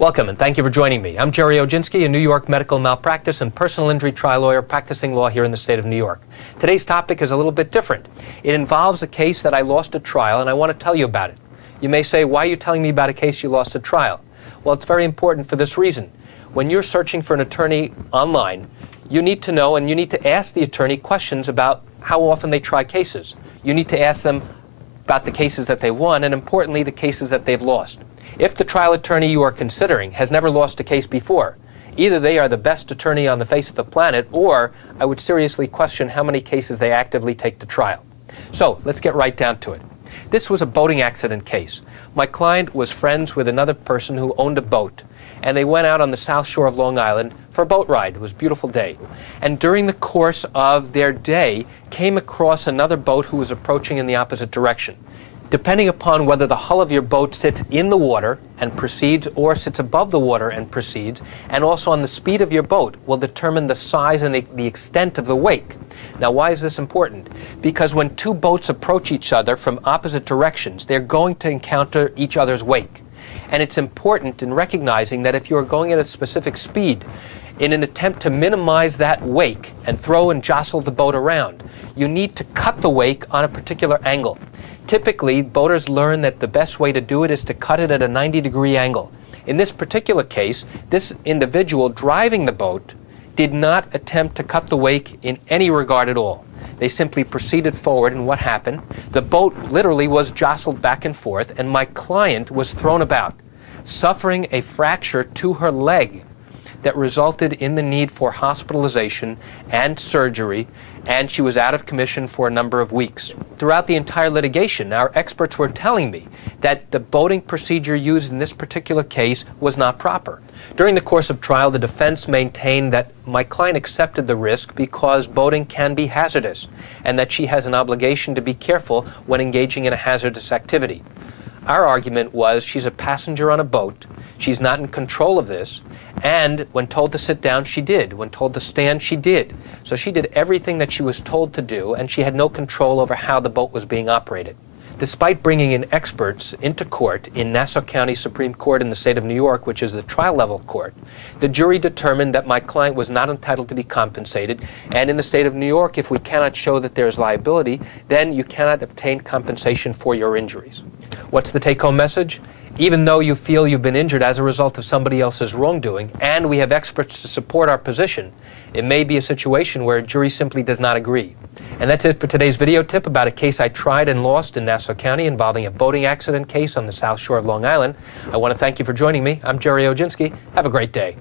Welcome and thank you for joining me. I'm Gerry Oginski, a New York medical malpractice and personal injury trial lawyer practicing law here in the state of New York. Today's topic is a little bit different. It involves a case that I lost at trial and I want to tell you about it. You may say, why are you telling me about a case you lost at trial? Well, it's very important for this reason. When you're searching for an attorney online, you need to know and you need to ask the attorney questions about how often they try cases. You need to ask them about the cases that they've won and, importantly, the cases that they've lost. If the trial attorney you are considering has never lost a case before, either they are the best attorney on the face of the planet, or I would seriously question how many cases they actively take to trial. So let's get right down to it. This was a boating accident case. My client was friends with another person who owned a boat, and they went out on the south shore of Long Island for a boat ride. It was a beautiful day. And during the course of their day, came across another boat who was approaching in the opposite direction. Depending upon whether the hull of your boat sits in the water and proceeds or sits above the water and proceeds, and also on the speed of your boat, will determine the size and the extent of the wake. Now, why is this important? Because when two boats approach each other from opposite directions, they're going to encounter each other's wake. And it's important in recognizing that if you are going at a specific speed, in an attempt to minimize that wake and throw and jostle the boat around, you need to cut the wake on a particular angle. Typically, boaters learn that the best way to do it is to cut it at a 90-degree angle. In this particular case, this individual driving the boat did not attempt to cut the wake in any regard at all. They simply proceeded forward, and what happened? The boat literally was jostled back and forth, and my client was thrown about, suffering a fracture to her leg that resulted in the need for hospitalization and surgery, and she was out of commission for a number of weeks. Throughout the entire litigation, our experts were telling me that the boating procedure used in this particular case was not proper. During the course of trial, the defense maintained that my client accepted the risk because boating can be hazardous, and that she has an obligation to be careful when engaging in a hazardous activity. Our argument was she's a passenger on a boat, she's not in control of this, and when told to sit down, she did. When told to stand, she did. So she did everything that she was told to do, and she had no control over how the boat was being operated. Despite bringing in experts into court in Nassau County Supreme Court in the state of New York, which is the trial-level court, the jury determined that my client was not entitled to be compensated, and in the state of New York, if we cannot show that there is liability, then you cannot obtain compensation for your injuries. What's the take-home message? Even though you feel you've been injured as a result of somebody else's wrongdoing, and we have experts to support our position, it may be a situation where a jury simply does not agree. And that's it for today's video tip about a case I tried and lost in Nassau County involving a boating accident case on the south shore of Long Island. I want to thank you for joining me. I'm Gerry Oginski. Have a great day.